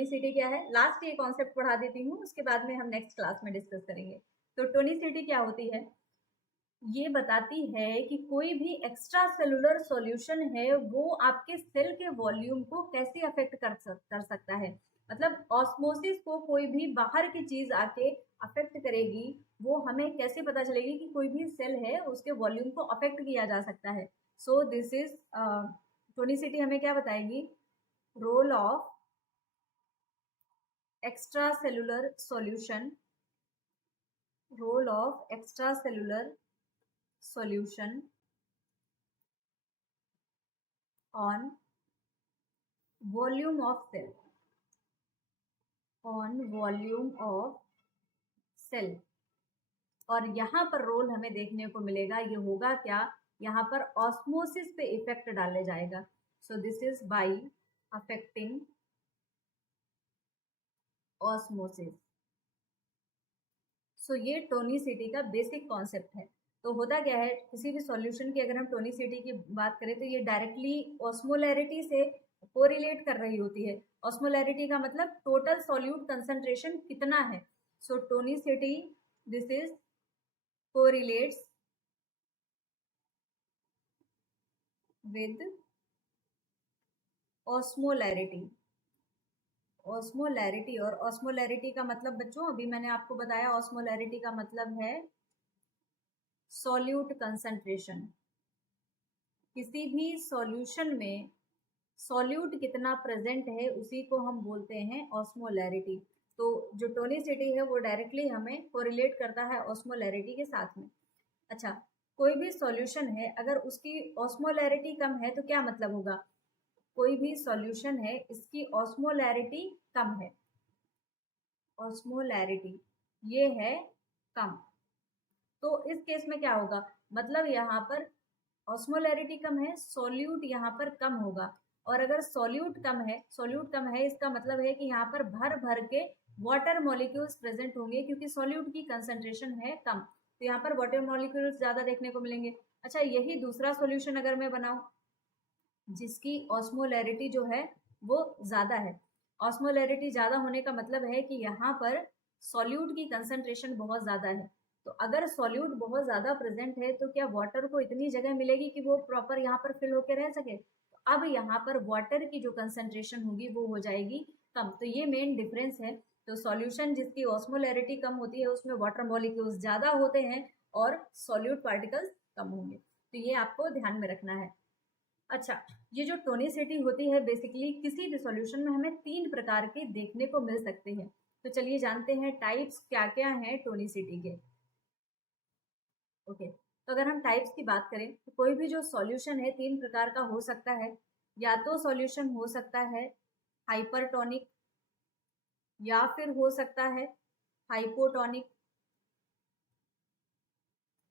Tonicity क्या है, last ये कॉन्सेप्ट पढ़ा देती हूँ, उसके बाद में हम नेक्स्ट क्लास में डिस्कस करेंगे। तो टोनिसिटी क्या होती है, ये बताती है कि कोई भी एक्स्ट्रा सेलुलर सॉल्यूशन है वो आपके सेल के वॉल्यूम को कैसे अफेक्ट कर सकता है। मतलब ऑस्मोसिस को कोई भी बाहर की चीज आके अफेक्ट करेगी, वो हमें कैसे पता चलेगी कि कोई भी सेल है उसके वॉल्यूम को अफेक्ट किया जा सकता है। सो दिस इज टोनिसिटी हमें क्या बताएगी, role of extracellular solution, role of extracellular solution on volume of cell, on volume of cell। और यहाँ पर रोल हमें देखने को मिलेगा, ये होगा क्या, यहाँ पर ऑस्मोसिस पे इफेक्ट डाले जाएगा। So this is by affecting osmosis. So ये टोनिसिटी का बेसिक कॉन्सेप्ट है। तो होता क्या है, किसी भी सॉल्यूशन की अगर हम टोनिसिटी की बात करें तो ये डायरेक्टली ऑस्मोलैरिटी से कोरिलेट कर रही होती है। ऑस्मोलैरिटी का मतलब टोटल सॉल्यूट कंसंट्रेशन कितना है। So tonicity this is correlates with osmolarity. Osmolarity, और ऑस्मोलैरिटी का मतलब बच्चों अभी मैंने आपको बताया, ऑस्मोलैरिटी का मतलब है सॉल्यूट कंसंट्रेशन। किसी भी सॉल्यूशन में सॉल्यूट कितना प्रेजेंट है उसी को हम बोलते हैं ऑस्मोलैरिटी। तो जो टोनिसिटी है वो डायरेक्टली हमें कोरिलेट करता है ऑस्मोलैरिटी के साथ में। अच्छा, कोई भी सॉल्यूशन है अगर उसकी ऑस्मोलैरिटी कम है तो क्या मतलब होगा, कोई भी सॉल्यूशन है इसकी ऑस्मोलैरिटी कम है, ऑस्मोलैरिटी ये है कम, तो इस केस में क्या होगा, मतलब यहाँ पर ऑस्मोलैरिटी कम है, सॉल्यूट यहाँ पर कम होगा। और अगर सॉल्यूट कम है इसका मतलब है कि यहाँ पर भर भर के वाटर मॉलिक्यूल्स प्रेजेंट होंगे, क्योंकि सॉल्यूट की कंसंट्रेशन है कम, तो यहाँ पर वाटर मॉलिक्यूल्स ज्यादा देखने को मिलेंगे। अच्छा, यही दूसरा सॉल्यूशन अगर मैं बनाऊं जिसकी ऑस्मोलैरिटी जो है वो ज्यादा है, ऑस्मोलैरिटी ज्यादा होने का मतलब है कि यहाँ पर सॉल्यूट की कंसंट्रेशन बहुत ज्यादा है। तो अगर सॉल्यूट बहुत ज्यादा प्रेजेंट है तो क्या वाटर को इतनी जगह मिलेगी कि वो प्रॉपर यहाँ पर फिल होकर रह सके, तो अब यहाँ पर वाटर की जो कंसंट्रेशन होगी वो हो जाएगी कम। तो ये मेन डिफरेंस है। तो सॉल्यूशन जिसकी ऑस्मोलैरिटी कम होती है उसमें वाटर मॉलिक्यूल्स ज्यादा होते हैं और सॉल्यूट पार्टिकल्स कम होंगे, तो ये आपको ध्यान में रखना है। अच्छा, ये जो टोनिसिटी होती है बेसिकली किसी भी सॉल्यूशन में हमें 3 प्रकार के देखने को मिल सकते हैं। तो चलिए जानते हैं टाइप्स क्या क्या हैं टोनिसिटी के। ओके, तो अगर हम टाइप्स की बात करें तो कोई भी जो सॉल्यूशन है 3 प्रकार का हो सकता है। या तो सॉल्यूशन हो सकता है हाइपरटोनिक, या फिर हो सकता है हाइपोटोनिक,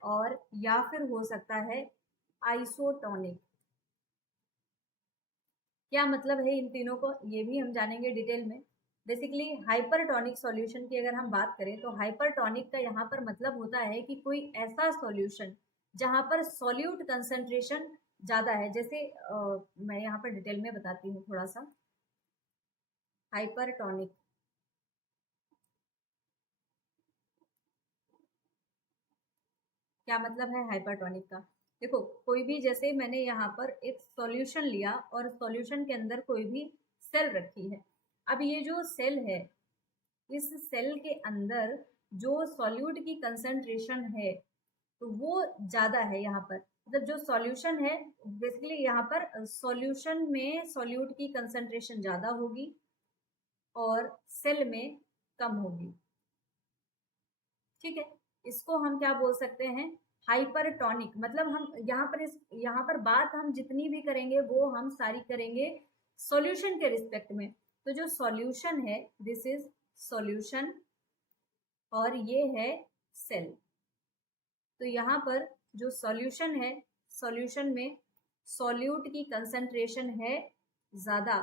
और या फिर हो सकता है आइसोटोनिक। क्या मतलब है इन तीनों को ये भी हम जानेंगे डिटेल में। बेसिकली हाइपरटोनिक सॉल्यूशन की अगर हम बात करें तो हाइपरटोनिक का यहाँ पर मतलब होता है कि कोई ऐसा सॉल्यूशन जहाँ पर सॉल्यूट कंसंट्रेशन ज्यादा है। जैसे मैं यहाँ पर डिटेल में बताती हूँ थोड़ा सा। हाइपरटोनिक क्या मतलब है हाइपरटोनिक का, देखो कोई भी, जैसे मैंने यहाँ पर एक सॉल्यूशन लिया और सॉल्यूशन के अंदर कोई भी सेल रखी है। अब ये जो सेल है, इस सेल के अंदर जो सॉल्यूट की कंसंट्रेशन है तो वो ज्यादा है यहाँ पर। मतलब जो सॉल्यूशन है बेसिकली यहाँ पर सॉल्यूशन में सॉल्यूट की कंसंट्रेशन ज्यादा होगी और सेल में कम होगी। ठीक है, इसको हम क्या बोल सकते हैं, हाइपरटोनिक। मतलब हम यहाँ पर बात हम जितनी भी करेंगे वो हम सारी करेंगे सॉल्यूशन के रिस्पेक्ट में। तो जो सॉल्यूशन है दिस इज सॉल्यूशन और ये है सेल। तो यहाँ पर जो सॉल्यूशन है, सॉल्यूशन में सॉल्यूट की कंसंट्रेशन है ज्यादा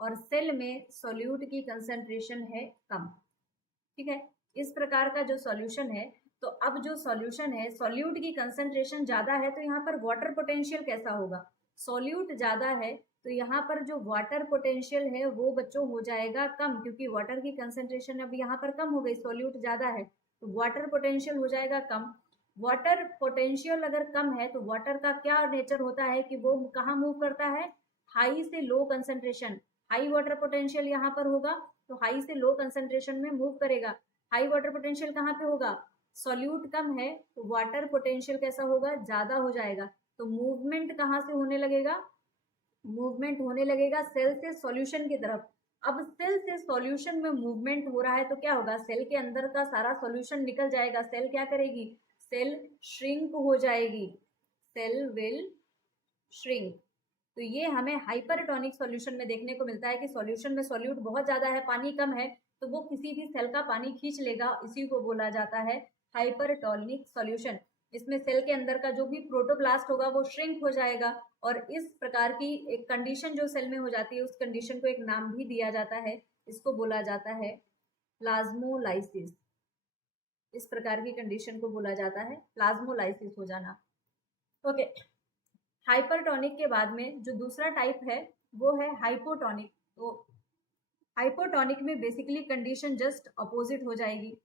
और सेल में सॉल्यूट की कंसंट्रेशन है कम। ठीक है, इस प्रकार का जो सॉल्यूशन है। तो अब जो सॉल्यूशन है सॉल्यूट की कंसंट्रेशन ज्यादा है तो यहाँ पर वाटर पोटेंशियल कैसा होगा, सॉल्यूट ज्यादा है तो यहाँ पर जो वाटर पोटेंशियल है वो बच्चों हो जाएगा कम, क्योंकि वाटर की कंसेंट्रेशन अब यहाँ पर कम हो गई, सोल्यूट ज़्यादा है, तो वाटर पोटेंशियल हो जाएगा कम। वाटर पोटेंशियल अगर कम है तो वाटर का क्या नेचर होता है कि वो कहाँ मूव करता है, हाई से low concentration. High water potential यहाँ पर होगा तो हाई से लो कंसेंट्रेशन में मूव करेगा। हाई वाटर पोटेंशियल कहाँ पे होगा, सॉल्यूट कम है तो वाटर पोटेंशियल कैसा होगा, ज्यादा हो जाएगा। तो मूवमेंट कहाँ से होने लगेगा, मूवमेंट होने लगेगा सेल से सॉल्यूशन की तरफ। अब सेल से सॉल्यूशन में मूवमेंट हो रहा है तो क्या होगा, सेल के अंदर का सारा सॉल्यूशन निकल जाएगा। सेल क्या करेगी, सेल श्रिंक हो जाएगी, सेल विल श्रिंक। तो ये हमें हाइपरटोनिक सॉल्यूशन में देखने को मिलता है कि सॉल्यूशन में सॉल्यूट बहुत ज्यादा है, पानी कम है, तो वो किसी भी सेल का पानी खींच लेगा, इसी को बोला जाता है हाइपरटोनिक सॉल्यूशन। इसमें सेल के अंदर का जो भी प्रोटोप्लास्ट होगा वो श्रिंक हो जाएगा, और इस प्रकार की एक कंडीशन जो सेल में हो जाती है उस कंडीशन को एक नाम भी दिया जाता है, इसको बोला जाता है प्लाज्मोलाइसिस। इस प्रकार की कंडीशन को बोला जाता है प्लाज्मोलाइसिस हो जाना। ओके, हाइपरटोनिक के बाद में जो दूसरा टाइप है वो है हाइपोटोनिक। तो हाइपोटोनिक में बेसिकली कंडीशन जस्ट अपोजिट हो जाएगी।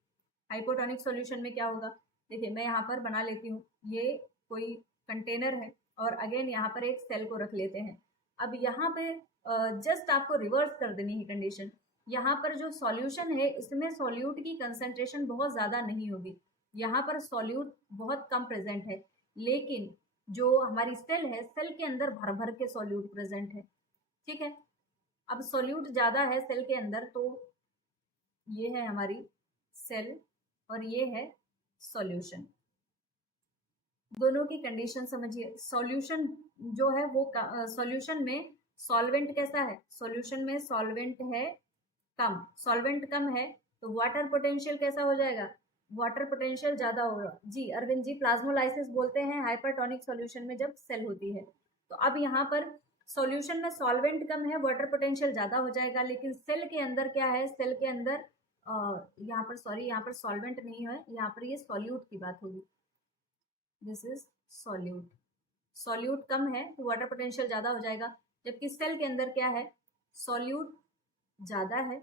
हाइपोटोनिक सॉल्यूशन में क्या होगा, देखिए मैं यहाँ पर बना लेती हूँ, ये कोई कंटेनर है और अगेन यहाँ पर एक सेल को रख लेते हैं। अब यहाँ पे जस्ट आपको रिवर्स कर देनी है कंडीशन। यहाँ पर जो सॉल्यूशन है इसमें सॉल्यूट की कंसेंट्रेशन बहुत ज़्यादा नहीं होगी, यहाँ पर सॉल्यूट बहुत कम प्रेजेंट है, लेकिन जो हमारी सेल है सेल के अंदर भर भर के सॉल्यूट प्रेजेंट है। ठीक है, अब सॉल्यूट ज़्यादा है सेल के अंदर, तो ये है हमारी सेल और ये है सॉल्यूशन। दोनों की कंडीशन समझिए। सॉल्यूशन जो है वो सॉल्यूशन में सॉल्वेंट कैसा है, सॉल्यूशन में सॉल्वेंट है कम, सॉल्वेंट कम है तो वाटर पोटेंशियल कैसा हो जाएगा, वाटर पोटेंशियल ज्यादा होगा। जी अरविंद जी, प्लाज्मोलाइसिस बोलते हैं हाइपरटोनिक सॉल्यूशन में जब सेल होती है। तो अब यहाँ पर सॉल्यूशन में सॉल्वेंट कम है, वाटर पोटेंशियल ज्यादा हो जाएगा, लेकिन सेल के अंदर क्या है, सेल के अंदर यहाँ पर सॉरी, यहाँ पर सॉल्वेंट नहीं है, यहाँ पर ये सॉल्यूट की बात होगी। This is solute. सॉल्यूट कम है तो वाटर पोटेंशियल ज्यादा हो जाएगा, जबकि सेल के अंदर क्या है, सॉल्यूट ज्यादा है,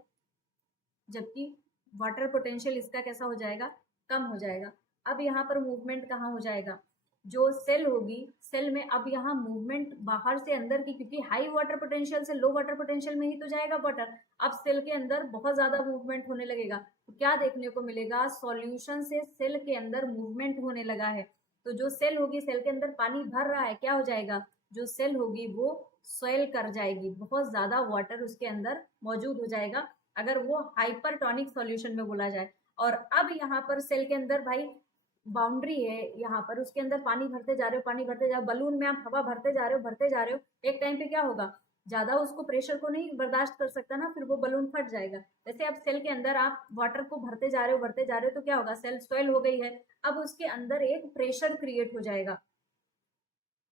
जबकि वाटर पोटेंशियल इसका कैसा हो जाएगा, कम हो जाएगा। अब यहाँ पर मूवमेंट कहाँ हो जाएगा, जो सेल होगी सेल में अब यहाँ मूवमेंट बाहर से अंदर की, क्योंकि हाई वाटर पोटेंशियल से लो वाटर पोटेंशियल में ही तो जाएगा वाटर। अब सेल के अंदर बहुत ज्यादा मूवमेंट होने लगेगा, तो क्या देखने को मिलेगा, सॉल्यूशन से सेल के अंदर मूवमेंट होने लगा है। तो जो सेल होगी, सेल के अंदर पानी भर रहा है, क्या हो जाएगा, जो सेल होगी वो स्वेल कर जाएगी, बहुत ज्यादा वाटर उसके अंदर मौजूद हो जाएगा, अगर वो हाइपरटोनिक सॉल्यूशन में बोला जाए। और अब यहाँ पर सेल के अंदर भाई बाउंड्री है, यहाँ पर उसके अंदर पानी भरते जा रहे हो, पानी भरते जा रहे हो, बलून में आप हवा भरते जा रहे हो, भरते जा रहे हो, एक टाइम पे क्या होगा, ज्यादा उसको प्रेशर को नहीं बर्दाश्त कर सकता ना, फिर वो बलून फट जाएगा। जैसे अब सेल के अंदर आप वाटर को भरते जा रहे हो, भरते जा रहे हो, तो क्या होगा, सेल स्वेल हो गई है, अब उसके अंदर एक प्रेशर क्रिएट हो जाएगा,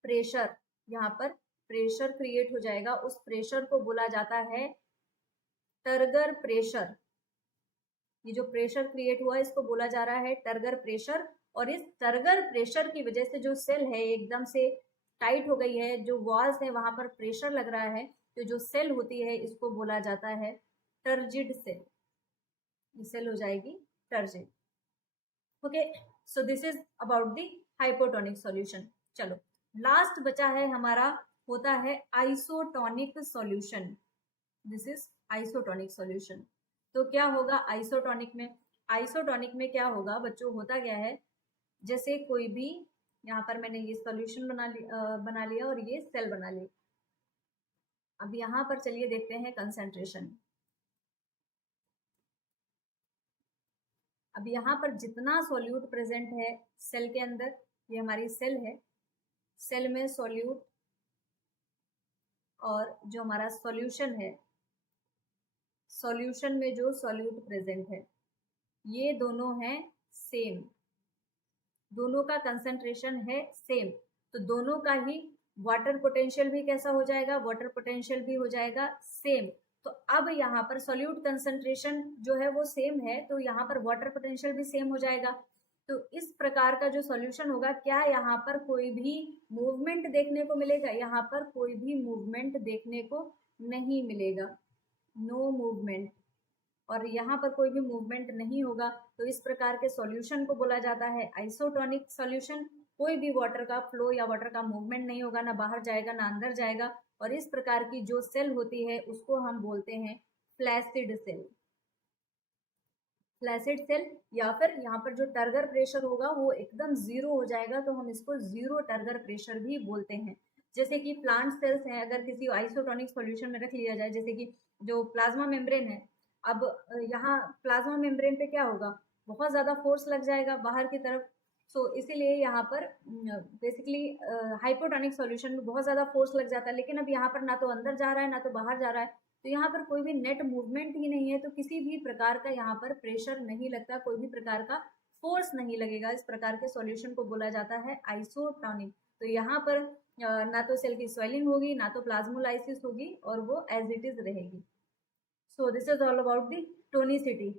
प्रेशर, यहाँ पर प्रेशर क्रिएट हो जाएगा, उस प्रेशर को बोला जाता है टर्गर प्रेशर। ये जो प्रेशर क्रिएट हुआ है इसको बोला जा रहा है टर्गर प्रेशर, और इस टर्गर प्रेशर की वजह से जो सेल है एकदम से टाइट हो गई है, जो वॉल्स है वहां पर प्रेशर लग रहा है, तो जो सेल होती है इसको बोला जाता है टर्जिड सेल, ये सेल हो जाएगी turgid. Okay, so this is about the hypotonic solution. चलो लास्ट बचा है हमारा, होता है isotonic solution. This is isotonic solution. तो क्या होगा आइसोटोनिक में, आइसोटोनिक में क्या होगा बच्चों, होता क्या है, जैसे कोई भी, यहाँ पर मैंने ये सॉल्यूशन बना लिया और ये सेल बना लिया। अब यहाँ पर चलिए देखते हैं कंसेंट्रेशन। अब यहाँ पर जितना सॉल्यूट प्रेजेंट है सेल के अंदर, ये हमारी सेल है, सेल में सॉल्यूट और जो हमारा सॉल्यूशन है, सॉल्यूशन में जो सॉल्यूट प्रेजेंट है, ये दोनों हैं सेम, दोनों का कंसंट्रेशन है सेम, तो दोनों का ही वाटर पोटेंशियल भी कैसा हो जाएगा, वाटर पोटेंशियल भी हो जाएगा सेम। तो अब यहाँ पर सॉल्यूट कंसंट्रेशन जो है वो सेम है, तो यहाँ पर वाटर पोटेंशियल भी सेम हो जाएगा। तो इस प्रकार का जो सॉल्यूशन होगा, क्या यहाँ पर कोई भी मूवमेंट देखने को मिलेगा? यहाँ पर कोई भी मूवमेंट देखने को नहीं मिलेगा, नो मूवमेंट। और यहाँ पर कोई भी मूवमेंट नहीं होगा, तो इस प्रकार के सॉल्यूशन को बोला जाता है आइसोटोनिक सॉल्यूशन। कोई भी वाटर का फ्लो या वाटर का मूवमेंट नहीं होगा, ना बाहर जाएगा ना अंदर जाएगा। और इस प्रकार की जो सेल होती है उसको हम बोलते हैं फ्लैसिड सेल, फ्लैसिड सेल। या फिर यहाँ पर जो टर्गर प्रेशर होगा वो एकदम जीरो हो जाएगा, तो हम इसको जीरो टर्गर प्रेशर भी बोलते हैं। जैसे कि प्लांट सेल्स हैं, अगर किसी आइसोटोनिक सॉल्यूशन में रख लिया जाए, जैसे कि जो प्लाज्मा मेम्ब्रेन है, अब यहाँ प्लाज्मा मेम्ब्रेन पे क्या होगा, बहुत ज़्यादा फोर्स लग जाएगा बाहर की तरफ। सो इसीलिए यहाँ पर बेसिकली हाइपोटोनिक सॉल्यूशन में बहुत ज़्यादा फोर्स लग जाता है, लेकिन अब यहाँ पर ना तो अंदर जा रहा है ना तो बाहर जा रहा है, तो यहाँ पर कोई भी नेट मूवमेंट ही नहीं है, तो किसी भी प्रकार का यहाँ पर प्रेशर नहीं लगता, कोई भी प्रकार का फोर्स नहीं लगेगा। इस प्रकार के सॉल्यूशन को बोला जाता है आइसोटोनिक। तो यहाँ पर ना तो सेल की स्वेलिंग होगी ना तो प्लाज्मोलाइसिस होगी, और वो एज इट इज रहेगी। सो this is all about the tonicity.